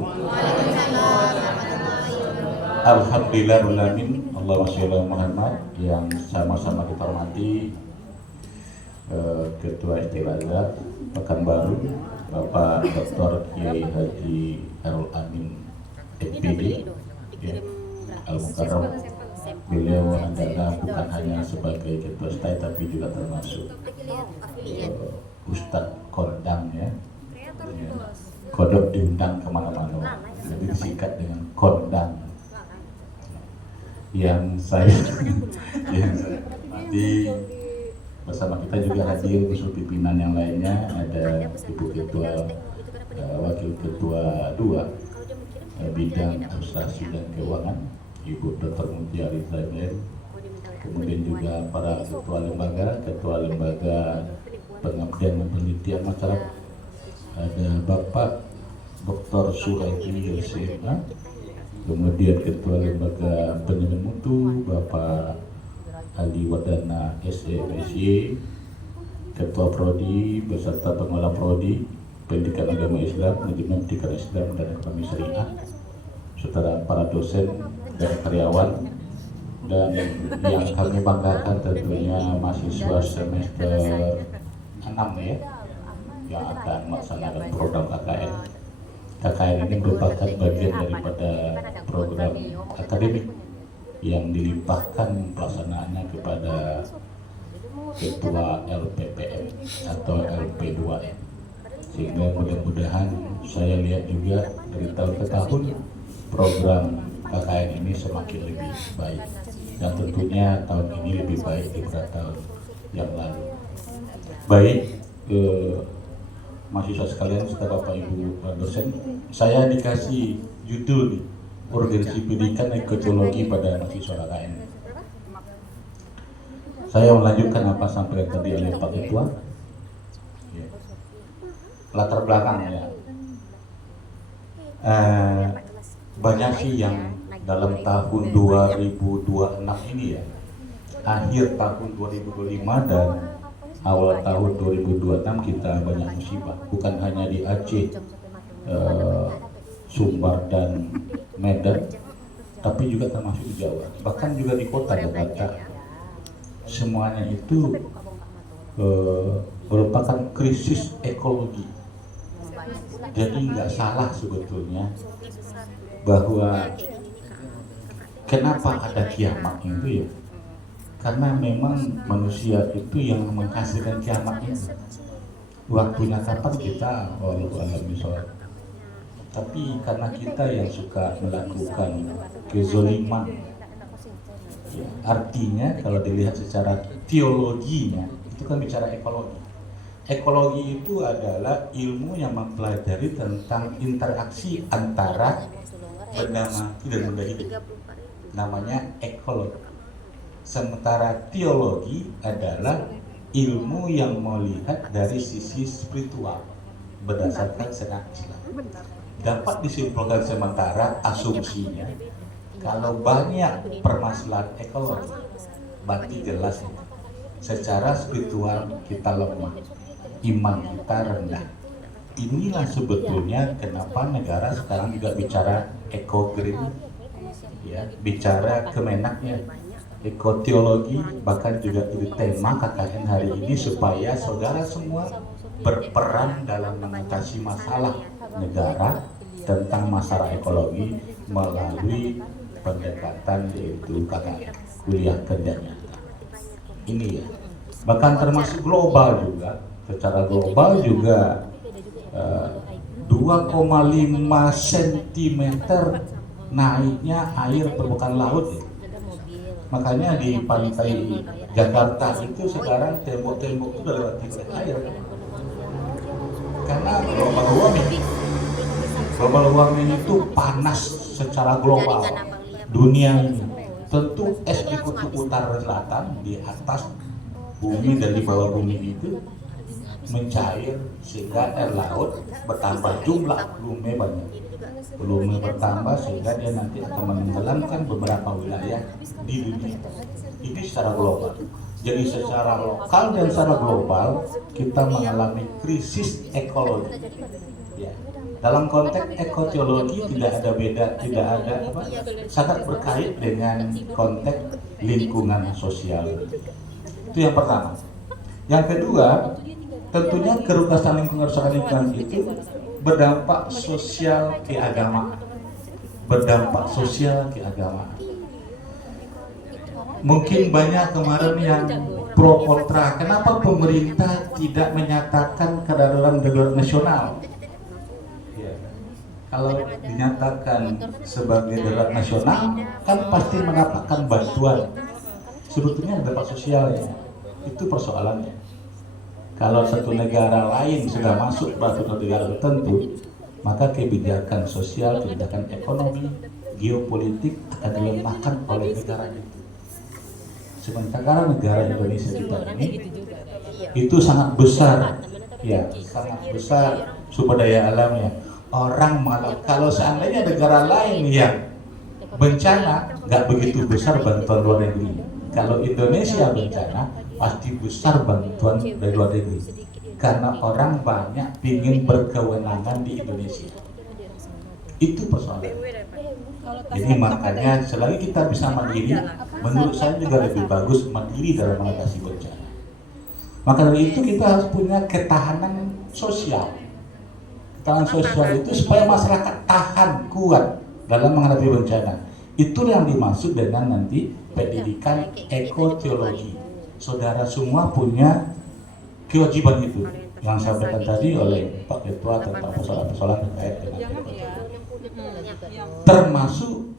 wabarakatuh. Alhamdulillahirrahmanirrahim. Allahumma sholli ala Muhammad. Yang sama-sama dihormati Ketua STWAZA Pekanbaru Bapak Dr. Kiai Haji Harul Amin MPD Al-Mukarram. Beliau adalah bukan hanya sebagai Ketua STAI tapi juga termasuk Ustadz Kondang ya. Kodok diundang kemana-mana, jadi disingkat dengan Kondang. Yang saya hormati bersama kita juga hadir unsur pimpinan yang lainnya, ada Ibu Ketua Wakil Ketua 2 Bidang Administrasi dan Keuangan Ibu Dr. Muntiari Zainal, kemudian juga para ketua lembaga pengabdian dan penelitian masyarakat, ada Bapak Dr. Suraidi Yosema, kemudian Ketua Lembaga Penilaian Mutu Bapak Ali Wadana SMSY, Ketua Prodi beserta pengelola Prodi Pendidikan Agama Islam, Manajemen Pendidikan Islam dan Ekonomi Syariah, serta para dosen dan karyawan, dan yang kami banggakan tentunya mahasiswa semester 6 ya, yang akan melaksanakan program KKN. KKN ini merupakan bagian daripada program akademik yang dilimpahkan pelaksanaannya kepada Ketua LPPM atau LP2M, sehingga mudah-mudahan saya lihat juga dari tahun ke tahun program KKN ini semakin lebih baik, dan tentunya tahun ini lebih baik daripada tahun yang lalu. Baik, mahasiswa sekalian, serta Bapak Ibu dosen, saya dikasih judul nih, Urgensi Pendidikan Ekologi pada mahasiswa KKN. Saya melanjutkan apa sampai tadi oleh Pak Ketua. Ya. Latar belakangnya, banyak sih yang dalam tahun 2026 ini ya, akhir tahun 2025 dan awal tahun 2026 kita banyak musibah, bukan hanya di Aceh, Sumbar dan Medan, tapi juga termasuk di Jawa, bahkan juga di kota Jakarta. Semuanya itu merupakan krisis ekologi. Jadi nggak salah sebetulnya bahwa kenapa ada kiamat itu ya, karena memang manusia itu yang menghasilkan kiamat itu. Waktunya kapan kita walau alam misal. Tapi karena kita yang suka melakukan kezoliman, ya, artinya kalau dilihat secara teologinya itu kan bicara ekologi. Ekologi itu adalah ilmu yang mempelajari tentang interaksi antara benda mati dan benda hidup. Namanya ekologi. Sementara teologi adalah ilmu yang melihat dari sisi spiritual berdasarkan syariat Islam. Dapat disimpulkan sementara asumsinya, kalau banyak permasalahan ekologi, berarti jelas secara spiritual kita lemah, iman kita rendah. Inilah sebetulnya kenapa negara sekarang juga bicara eco-green, ya, bicara kemenaknya ekoteologi, bahkan juga itu tema KKN hari ini, supaya saudara semua berperan dalam mengatasi masalah negara tentang masalah ekologi melalui pendekatan yaitu KKN, kuliah kerja nyata. Ini ya, bahkan termasuk global juga, secara global juga 2,5 cm naiknya air permukaan laut ya. Makanya di pantai Jakarta itu sekarang tembok-tembok itu udah lewat air, karena global warming itu panas secara global dunia ini. Tentu es di kutub utara dan selatan, di atas bumi dan di bawah bumi itu mencair, sehingga air laut bertambah, jumlah volume banyak, volume bertambah sehingga dia nanti akan menenggelamkan beberapa wilayah di dunia. Ini secara global. Jadi secara lokal dan secara global kita mengalami krisis ekologi. Ya. Dalam konteks ekoteologi tidak ada beda, tidak ada apa, sangat berkait dengan konteks lingkungan sosial. Itu yang pertama. Yang kedua, tentunya kerusakan lingkungan itu berdampak sosial keagamaan. Berdampak sosial keagamaan. Mungkin banyak kemarin yang pro kontra, kenapa pemerintah tidak menyatakan kedarurat nasional? Ya, kalau dinyatakan sebagai darurat nasional, kan pasti mendapatkan bantuan. Sebetulnya dampak sosial ya, itu persoalannya. Kalau satu negara lain sudah masuk pada satu negara tertentu, maka kebijakan sosial, kebijakan ekonomi, geopolitik akan dilemahkan oleh negara itu. Sementara negara Indonesia kita ini itu sangat besar, ya sangat besar sumber daya alamnya. Orang malah kalau seandainya negara lain yang bencana nggak begitu besar bantuan luar negeri. Kalau Indonesia bencana pasti besar bantuan dari luar negeri. Karena orang banyak ingin berkewenangan di Indonesia. Itu persoalan. Jadi makanya selagi kita bisa mandiri, menurut saya juga lebih bagus mandiri dalam mengatasi bencana. Maka dari itu kita harus punya ketahanan sosial. Ketahanan sosial itu supaya masyarakat tahan kuat dalam menghadapi bencana. Itu yang dimaksud dengan nanti pendidikan ekoteologi. Saudara semua punya kewajiban itu yang saya sampaikan tadi oleh Pak Ketua tentang persoalan-persoalan terkait dengan ekoteologi. Termasuk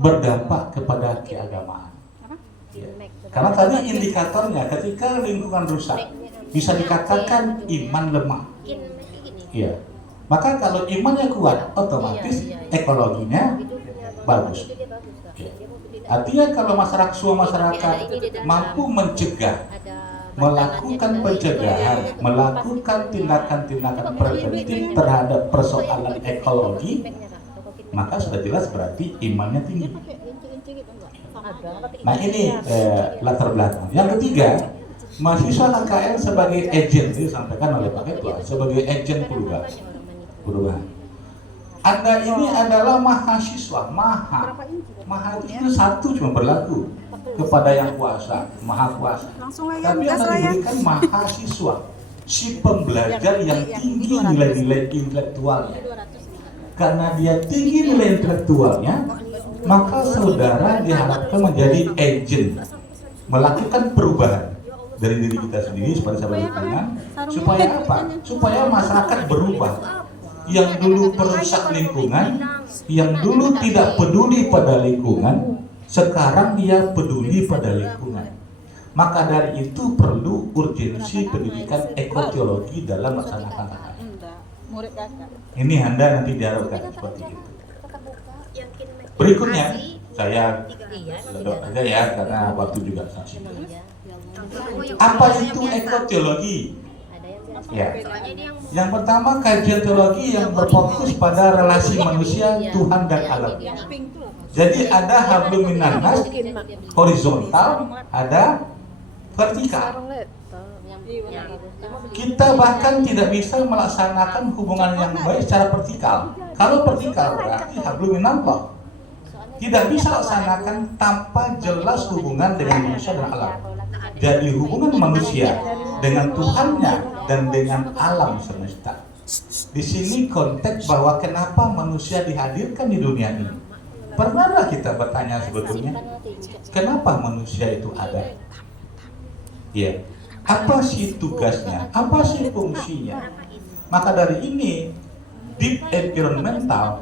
berdampak kepada keagamaan. Ya. Karena tadi indikatornya ketika lingkungan rusak bisa dikatakan iman lemah. Ya. Maka kalau imannya kuat, otomatis ekologinya bagus. Ya. Artinya kalau semua masyarakat mampu mencegah, melakukan pencegahan, melakukan tindakan-tindakan preventif terhadap persoalan ekologi, maka sudah jelas berarti imannya tinggi. Nah ini latar belakang. Yang ketiga, mahasiswa KKN sebagai agen, itu disampaikan oleh Pak Ketua, sebagai agen perubahan. Anda ini adalah mahasiswa, maha itu satu cuma berlaku kepada yang kuasa, maha kuasa. Tapi Anda diberikan mahasiswa, si pembelajar yang tinggi nilai-nilai intelektualnya. Karena dia tinggi nilai intelektualnya, maka saudara diharapkan menjadi agent, melakukan perubahan dari diri kita sendiri sebagai lingkungan, supaya apa? Supaya masyarakat berubah. Yang dulu perusak lingkungan, yang dulu tidak peduli pada lingkungan, sekarang dia peduli pada lingkungan. Maka dari itu perlu urgensi pendidikan ekoteologi dalam melaksanakan KKN. Ini Anda nanti diharapkan seperti itu. Berikutnya, saya ledok aja ya karena waktu juga sangat singkat. Apa itu ekoteologi? Ya. Yang pertama, kajian teologi yang berfokus pada relasi manusia, Tuhan dan alam. Jadi ada hablum minan nas, horizontal, ada vertikal. Kita bahkan tidak bisa melaksanakan hubungan yang baik secara vertikal. Kalau vertikal berarti hablum minallah. Tidak bisa laksanakan tanpa jelas hubungan dengan manusia dan alam. Jadi hubungan manusia dengan Tuhannya dan dengan alam semesta. Di sini konteks bahwa kenapa manusia dihadirkan di dunia ini. Pernahkah kita bertanya sebetulnya, kenapa manusia itu ada? Ya, apa sih tugasnya? Apa sih fungsinya? Maka dari ini, deep environmental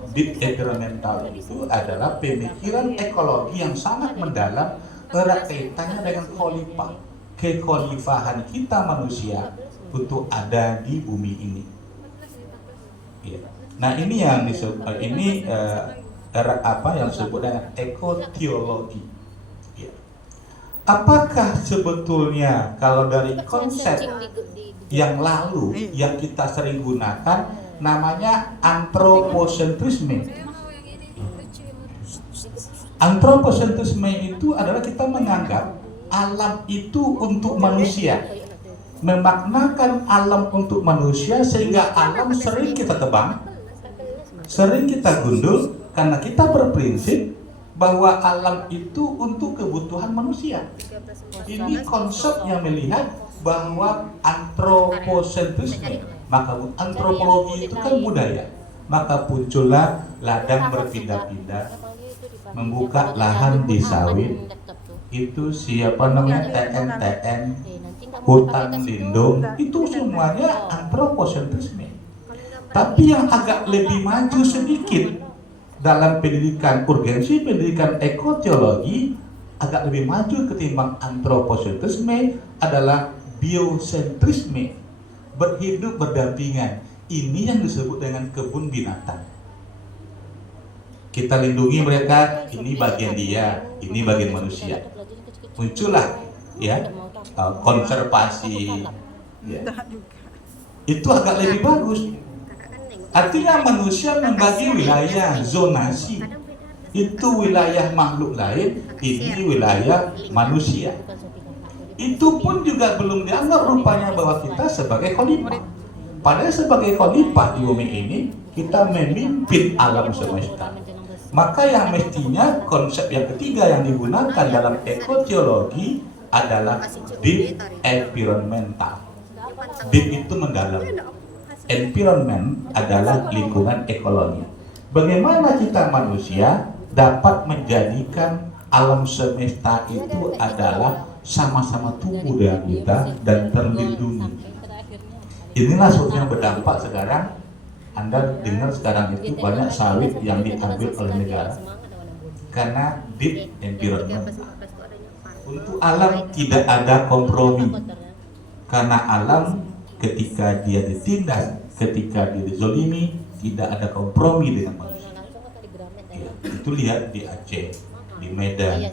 itu adalah pemikiran ekologi yang sangat mendalam erat kaitannya dengan khalifah, kekhalifahan kita manusia untuk ada di bumi ini. Ya. Nah ini yang disebut yang disebut dengan ekoteologi. Ya. Apakah sebetulnya kalau dari konsep yang lalu yang kita sering gunakan namanya antroposentrisme. Antroposentrisme itu adalah kita menganggap alam itu untuk manusia, memaknakan alam untuk manusia sehingga alam sering kita tebang, Sering kita gundul karena kita berprinsip bahwa alam itu untuk kebutuhan manusia. Ini konsep yang melihat bahwa antroposentrisme, maka antropologi itu kan budaya. Maka muncullah ladang berpindah-pindah, membuka lahan di sawit, itu siapa namanya TN, hutan lindung, itu semuanya antroposentrisme. Tapi yang agak lebih maju sedikit dalam pendidikan urgensi, pendidikan ekoteologi agak lebih maju ketimbang antroposentrisme adalah biosentrisme, berhidup berdampingan. Ini yang disebut dengan kebun binatang. Kita lindungi mereka, ini bagian dia, ini bagian manusia. Muncullah ya konservasi. Ya. Itu agak lebih bagus. Artinya manusia membagi wilayah zonasi. Itu wilayah makhluk lain, ini wilayah manusia. Itu pun juga belum dianggap rupanya bahwa kita sebagai khalifah. Padahal sebagai khalifah di bumi ini, kita memimpin alam semesta. Maka yang mestinya konsep yang ketiga yang digunakan dalam ekoteologi adalah deep environmental. Deep itu mendalam. Environment adalah lingkungan ekologi. Bagaimana kita manusia dapat menjadikan alam semesta itu adalah sama-sama tumbuh dengan kita dan terlindungi. Inilah sebetulnya berdampak sekarang. Anda dengar sekarang itu banyak sawit yang diambil oleh negara karena deep environment. Untuk alam tidak ada kompromi, karena alam ketika dia ditindas, ketika dia dizolimi, tidak ada kompromi dengan manusia. Ya, itu lihat di Aceh, di Medan.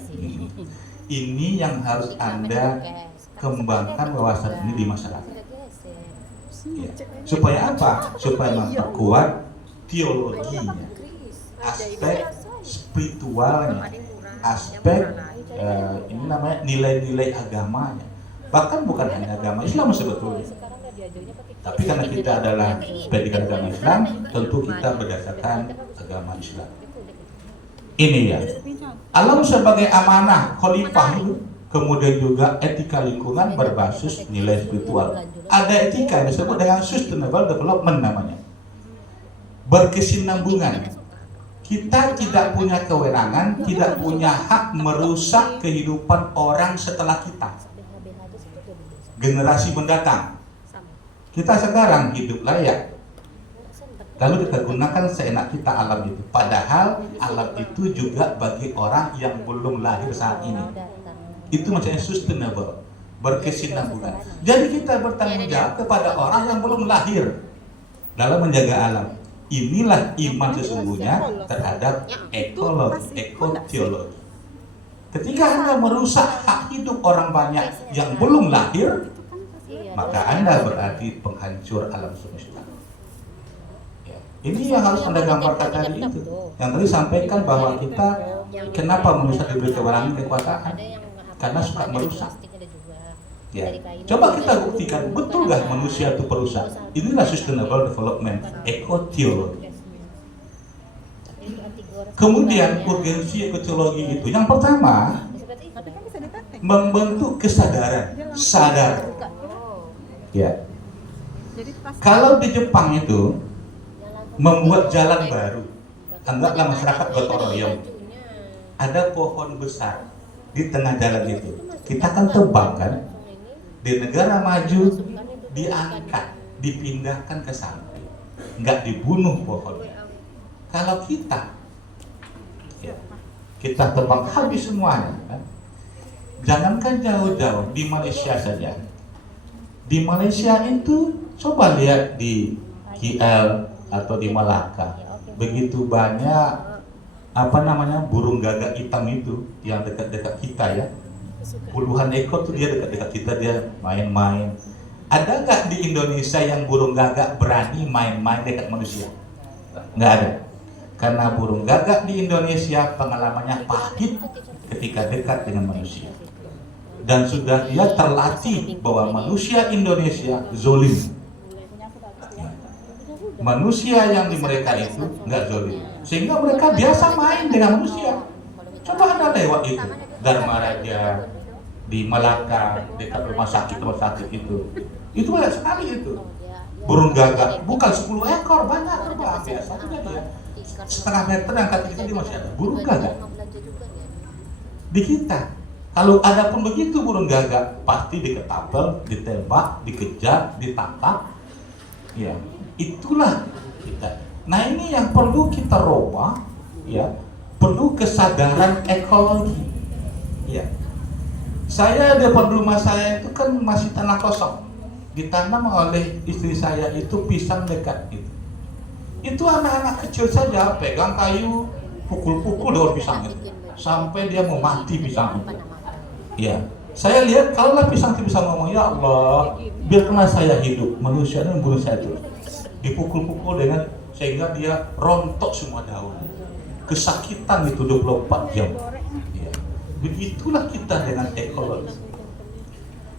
Ini yang harus Anda kembangkan wawasan ini di masyarakat. Ya. Supaya apa? Supaya memperkuat teologinya, aspek spiritualnya, aspek ini namanya nilai-nilai agamanya. Bahkan bukan hanya agama Islam sebetulnya. Tapi karena kita adalah pendidikan agama Islam, tentu kita berdasarkan agama Islam. Ini ya, alam sebagai amanah khalifah itu, kemudian juga etika lingkungan berbasis nilai spiritual. Ada etika yang disebut dengan sustainable development namanya. Berkesinambungan. Kita tidak punya kewenangan, tidak punya hak merusak kehidupan orang setelah kita. Generasi mendatang. Kita sekarang hidup layak, lalu kita gunakan seenak kita alam itu. Padahal alam itu juga bagi orang yang belum lahir saat ini. Itu maksudnya sustainable, berkesinambungan. Jadi kita bertanggung jawab kepada orang yang belum lahir dalam menjaga alam. Inilah iman sesungguhnya terhadap ekologi, ekoteologi. Ketika Anda merusak hak hidup orang banyak yang belum lahir, maka Anda berarti penghancur alam semesta. Ya. Ini yang harus Anda gambarkan tadi itu. Yang tadi sampaikan bahwa kita kenapa manusia diberi kewenangan kekuasaan? Karena suka merusak. Ya. Coba kita buktikan, betul nggak manusia itu perusak? Inilah sustainable development, ekoteologi. Kemudian urgensi ekoteologi itu, yang pertama membentuk kesadaran, sadar. Ya. Kalau di Jepang itu membuat jalan baru, anggaplah masyarakat gotong royong, ada pohon besar di tengah jalan itu, kita kan tebang kan? Di negara maju diangkat, dipindahkan ke samping, nggak dibunuh pohonnya. Kalau kita tebang habis semuanya, kan? Jangankan jauh-jauh, di Malaysia saja. Di Malaysia itu coba lihat di KL atau di Malaka, begitu banyak burung gagak hitam itu yang dekat-dekat kita ya. Puluhan ekor tuh dia dekat-dekat kita, dia main-main. Ada nggak di Indonesia yang burung gagak berani main-main dekat manusia? Nggak ada. Karena burung gagak di Indonesia pengalamannya pahit ketika dekat dengan manusia. Dan sudah dia terlatih bahwa manusia Indonesia zolim. Manusia yang di mereka itu nggak zalim, sehingga mereka biasa main dengan manusia. Coba Anda lewat itu, Dharma Raja di Malaka dekat rumah sakit itu banyak sekali itu. Burung gagak, bukan 10 ekor, banyak terbang biasa dia. Setengah meter yang kaki kita masih ada burung gagak di kita. Kalau ada pun begitu burung gagak pasti diketapel, ditembak, dikejar, ditangkap. Ya, itulah kita. Nah ini yang perlu kita rubah, ya, perlu kesadaran ekologi. Ya, saya di depan rumah saya itu kan masih tanah kosong, ditanam oleh istri saya itu pisang dekat itu. Itu anak-anak kecil saja pegang kayu, pukul-pukul daun pisang itu sampai dia mau mati pisang itu. Ya, saya lihat kalau pisang itu bisa ngomong, ya Allah, biarkanlah saya hidup, manusia dan bunuh saya terus. Dipukul-pukul dengan sehingga dia rontok semua daun. Kesakitan itu 24 jam. Ya. Begitulah kita dengan ekologi.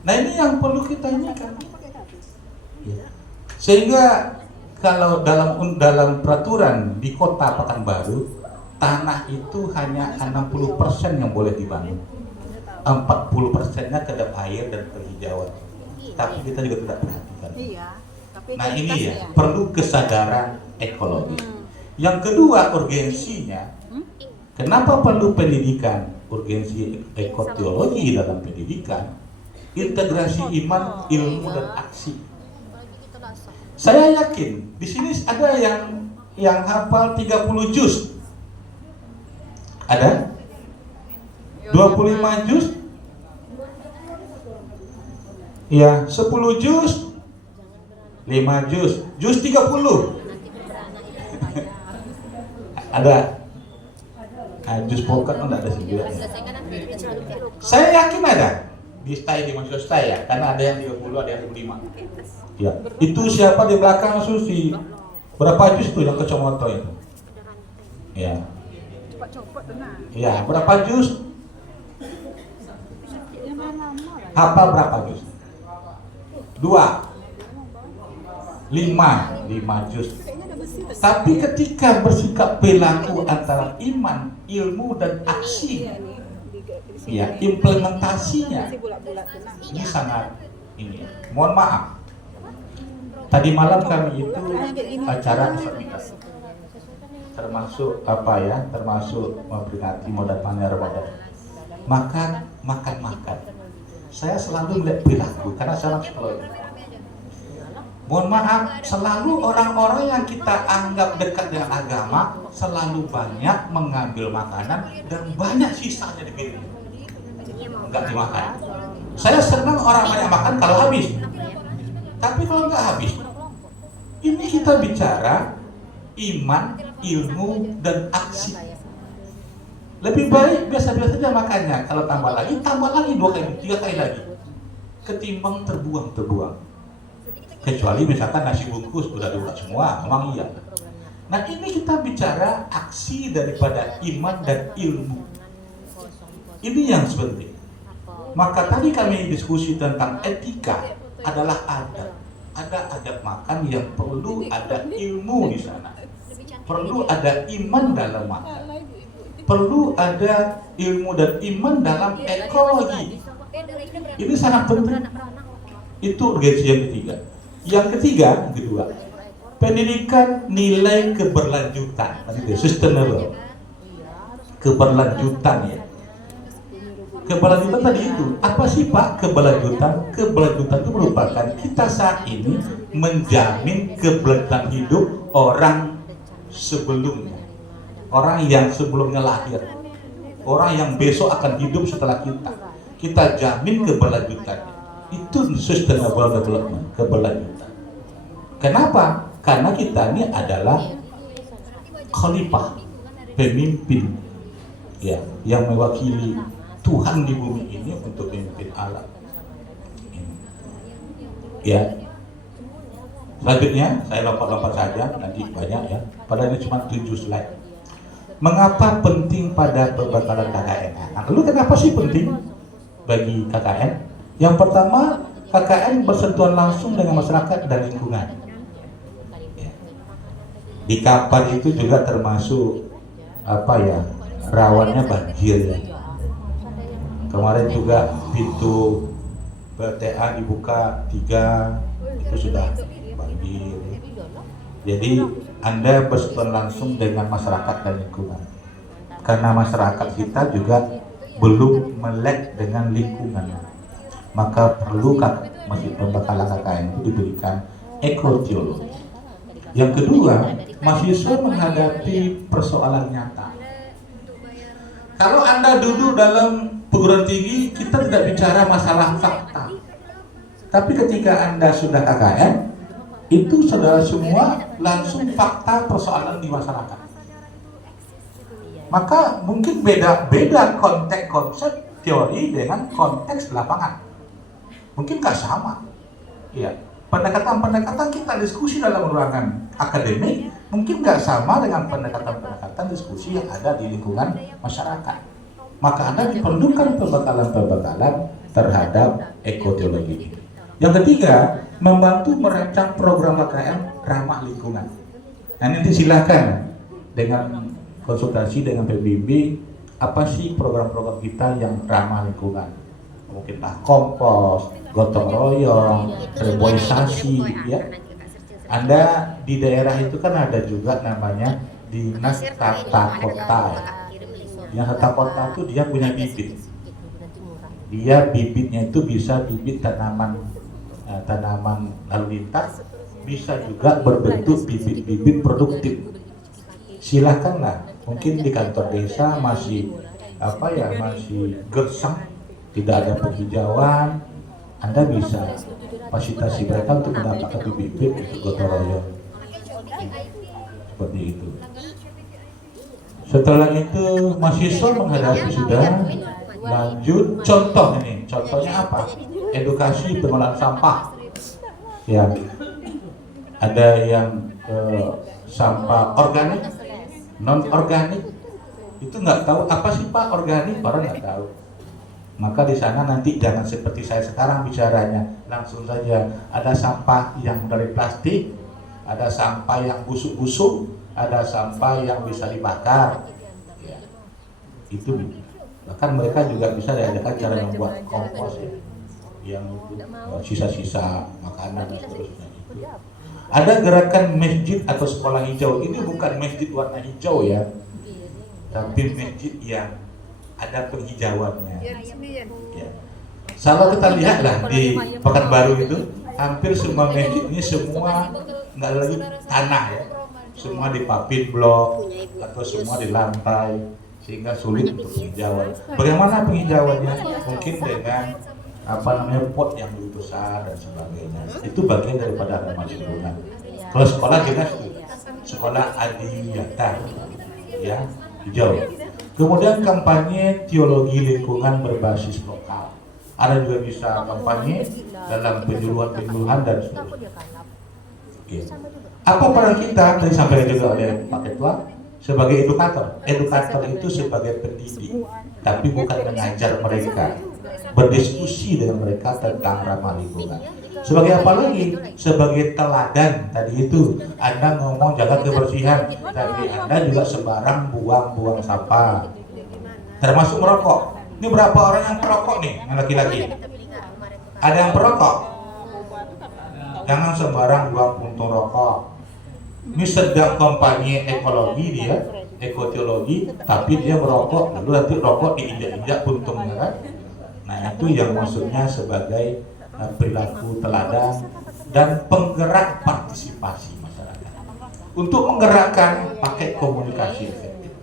Nah ini yang perlu kita inginkan. Ya. Sehingga kalau dalam peraturan di kota Pekanbaru, tanah itu hanya 60% yang boleh dibangun, 40%-nya kedap air dan penghijauan. Tapi kita juga tidak perhatikan. Nah ini ya, perlu kesadaran ekologi. Yang kedua, urgensinya. Kenapa perlu pendidikan? Urgensi ekoteologi dalam pendidikan, integrasi iman, ilmu dan aksi. Saya yakin di sini ada yang hafal 30 juz. Ada? 25 juz? Ya, 10 juz, 5 juz, juz 30. Ada. Nah, juz pokok enggak ada sembilan. Saya yakin ada di stay di maksud stay ya, karena ada yang 30, ada yang 25. Ya, itu siapa di belakang Susi? Berapa juz itu yang kacamata itu? Ya. Ya, berapa juz? Apa berapa juz? 2, 5 juz. Tapi ketika bersikap perilaku antara iman, ilmu dan aksi, ya implementasinya ini sangat ini. Mohon maaf. Tadi malam kami itu acara aktivitas, termasuk apa ya? Termasuk memperingati mau datangnya Ramadan. Makan. Saya selalu melihat perilaku karena saya psikologi. Mohon maaf, selalu orang-orang yang kita anggap dekat dengan agama selalu banyak mengambil makanan dan banyak sisanya di piring, enggak dimakan. Saya senang orang banyak makan kalau habis, tapi kalau enggak habis, ini kita bicara iman, ilmu, dan aksi. Lebih baik biasa-biasa saja makannya, kalau tambah lagi 2 kali, 3 kali lagi, ketimbang terbuang. Kecuali misalkan nasi bungkus udah diulang semua, memang iya. Nah ini kita bicara aksi daripada iman dan ilmu. Ini yang penting. Maka tadi kami diskusi tentang etika adalah adab. Ada adab makan yang perlu ada ilmu di sana. Perlu ada iman dalam makan. Perlu ada ilmu dan iman dalam ekologi. Ini sangat penting. Itu urgensi yang ketiga. Yang kedua, pendidikan nilai keberlanjutan, sustainable, keberlanjutan ya. Keberlanjutan tadi itu, apa sih Pak keberlanjutan? Keberlanjutan itu merupakan kita saat ini menjamin keberlanjutan hidup orang sebelumnya, orang yang sebelumnya lahir, orang yang besok akan hidup setelah kita jamin keberlanjutannya. Itu sustainable development, keberlanjutan. Kenapa? Karena kita ini adalah khalifah, pemimpin ya, yang mewakili Tuhan di bumi ini untuk memimpin alam. Ya. Selanjutnya saya lompat-lompat saja, nanti banyak ya. Padahal ini cuma 7 slide. Mengapa penting pada pembatalan KKN? Nah, lalu kenapa sih penting bagi KKN? Yang pertama, KKN bersentuhan langsung dengan masyarakat dan lingkungan. Ya. Di Kampar itu juga termasuk apa ya, rawannya banjir ya. Kemarin juga pintu PTA dibuka 3, itu sudah banjir. Jadi Anda bersentuhan langsung dengan masyarakat dan lingkungan. Karena masyarakat kita juga belum melek dengan lingkungan, maka perlu masih pembekalan KKN itu diberikan ekoteologi. Yang kedua, mahasiswa menghadapi persoalan nyata. Kalau Anda duduk dalam perguruan tinggi, kita tidak bicara masalah fakta. Tapi ketika Anda sudah KKN, itu saudara semua langsung fakta persoalan di masyarakat. Maka mungkin beda-beda konteks konsep teori dengan konteks lapangan. Mungkin nggak sama. Ya, pendekatan-pendekatan kita diskusi dalam ruangan akademik mungkin nggak sama dengan pendekatan-pendekatan diskusi yang ada di lingkungan masyarakat. Maka Anda diperlukan pembekalan-pembekalan terhadap ekoteologi. Yang ketiga, membantu merancang program KKN ramah lingkungan. Nah, nanti silakan dengan konsultasi dengan PBB, apa sih program-program kita yang ramah lingkungan? Mungkin kompos, gotong royong, reboisasi, ya. Anda di daerah itu kan ada juga namanya dinas tata kota. Yang tata kota itu dia punya bibit. Dia bibitnya itu bisa bibit tanaman lalu lintas, bisa juga berbentuk bibit-bibit produktif. Silakanlah, mungkin di kantor desa masih masih gersang, tidak ada penghijauan, Anda bisa fasilitasi mereka untuk mendapatkan bibit untuk gotong royong seperti itu. Setelah itu mahasiswa menghadapi sudah lanjut, contoh ini, contohnya apa? Edukasi pengolahan sampah. Ya, ada yang sampah organik, non organik, itu nggak tahu apa sih Pak organik, orang nggak tahu. Maka di sana nanti jangan seperti saya sekarang bicaranya, langsung saja ada sampah yang dari plastik, ada sampah yang busuk-busuk, ada sampah yang bisa dibakar. Ya, itu bahkan mereka juga bisa diajarkan cara membuat kompos ya, yang sisa-sisa makanan dan seterusnya itu. Ada gerakan masjid atau sekolah hijau. Ini bukan masjid warna hijau ya, tapi masjid yang ada penghijauannya. Ya. Kalau kita lihatlah di Pekanbaru itu, hampir semua masjid ini semua nggak lagi tanah ya, semua dipapit blok atau semua di lantai, sehingga sulit untuk penghijauan. Bagaimana penghijauannya? Mungkin dengan pot yang lebih besar dan sebagainya. Itu bagian daripada ramah lingkungan. Kalau sekolah jelas sekolah adiwiyata ya, hijau. Kemudian kampanye teologi lingkungan berbasis lokal. Ada juga bisa kampanye dalam penyuluhan dan seterusnya. Ya. Apa peran kita? Tadi sampaikan juga oleh Pak Ketua sebagai edukator. Edukator itu sebagai pendidik, tapi bukan mengajar mereka. Berdiskusi dengan mereka tentang ramah lingkungan. Sebagai apa lagi? Sebagai teladan. Tadi itu Anda ngomong jaga kebersihan, tapi Anda juga sembarang buang-buang sampah, termasuk merokok. Ini berapa orang yang perokok nih, yang laki-laki? Ada yang perokok? Jangan sembarang buang puntung rokok. Ini sedang kampanye ekologi dia, ekoteologi, tapi dia merokok, lalu nanti rokok diinjak-injak puntungnya kan? Nah itu yang maksudnya sebagai perilaku teladan dan penggerak partisipasi masyarakat. Untuk menggerakkan pakai komunikasi efektif.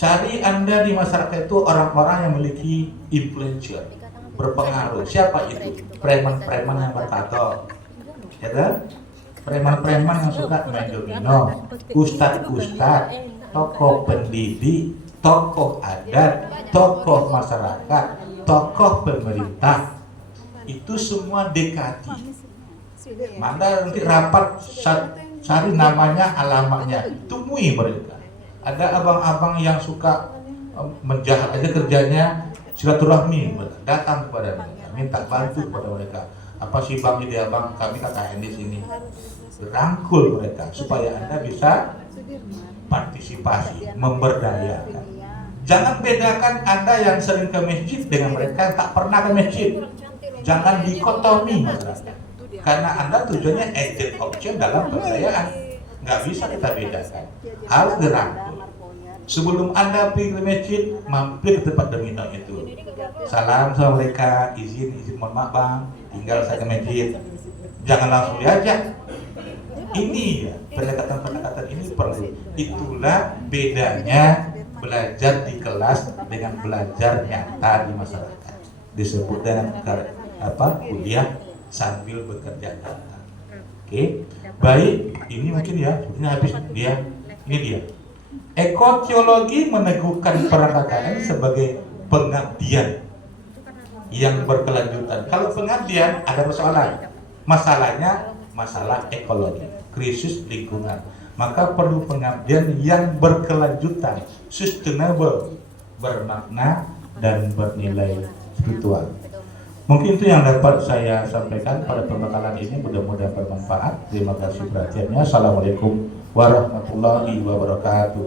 Cari Anda di masyarakat itu orang-orang yang memiliki influencer, berpengaruh. Siapa itu? Preman-preman yang bertato, ya kan? Preman-preman yang suka main domino, ustadz-ustadz, tokoh pendidik, tokoh adat, tokoh masyarakat, tokoh pemerintah, itu semua dekati. Mana nanti rapat cari namanya, alamatnya, temui mereka. Ada abang-abang yang suka menjahat aja kerjanya, silaturahmi, datang kepada mereka, minta bantu kepada mereka. Apa sih bang, ini abang, kami KKN di sini. rangkul mereka supaya Anda bisa partisipasi, memberdayakan. Jangan bedakan Anda yang sering ke masjid dengan mereka yang tak pernah ke masjid. Jangan dikotomi masyarakat. Karena Anda tujuannya agent of change dalam pemberdayaan. Nggak bisa kita bedakan. Harus dirangkul. Sebelum Anda pergi ke masjid, mampir ke tempat domino itu. Salam sama mereka, izin mohon maaf bang, tinggal saya ke masjid. Jangan langsung diajak. Ini ya, pendekatan-pendekatan ini perlu. Itulah bedanya belajar di kelas dengan belajar nyata di masyarakat. Disebut dengan kuliah sambil bekerja nyata. Oke, baik. Ini mungkin ya, ini habis dia. Ini dia. Ekoteologi meneguhkan peran KKN sebagai pengabdian yang berkelanjutan. Kalau pengabdian ada persoalan, masalahnya masalah ekologi, krisis lingkungan. Maka perlu pengabdian yang berkelanjutan, sustainable, bermakna dan bernilai spiritual. Mungkin itu yang dapat saya sampaikan pada pembekalan ini, mudah-mudahan bermanfaat. Terima kasih perhatiannya. Assalamualaikum warahmatullahi wabarakatuh.